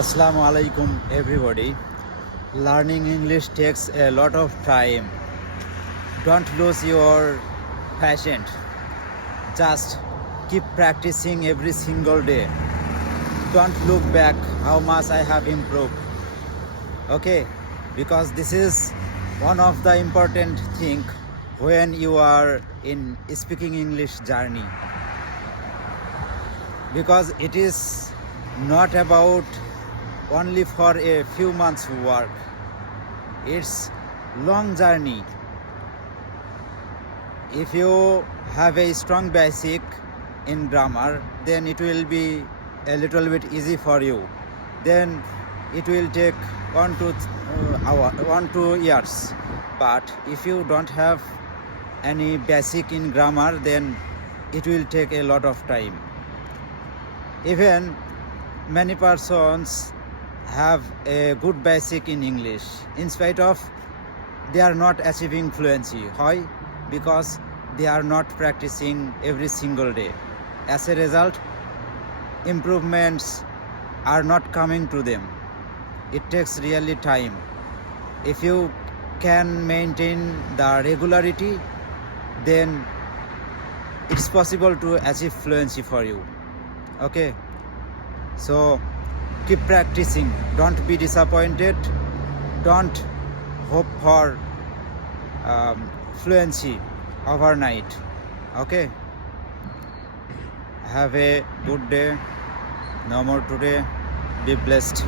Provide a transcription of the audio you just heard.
Assalamu alaikum everybody. Learning English takes a lot of time. Don't lose your passion. Just keep practicing every single day. Don't look back how much I have improved. Okay? Because this is one of the important thing when you are in speaking English journey. Because it is not about only for a few months work. It's long journey. If you have a strong basic in grammar, then it will be a little bit easy for you. Then it will take 1 to 2 years. But if you don't have any basic in grammar, then it will take a lot of time. Even many persons have a good basic in English. In spite of they are not achieving fluency. Why? Because they are not practicing every single day. As a result, improvements are not coming to them. It takes really time. If you can maintain the regularity, then it's possible to achieve fluency for you. Okay? So keep practicing. Don't be disappointed. Don't hope for fluency overnight. Okay? Have a good day. No more today. Be blessed.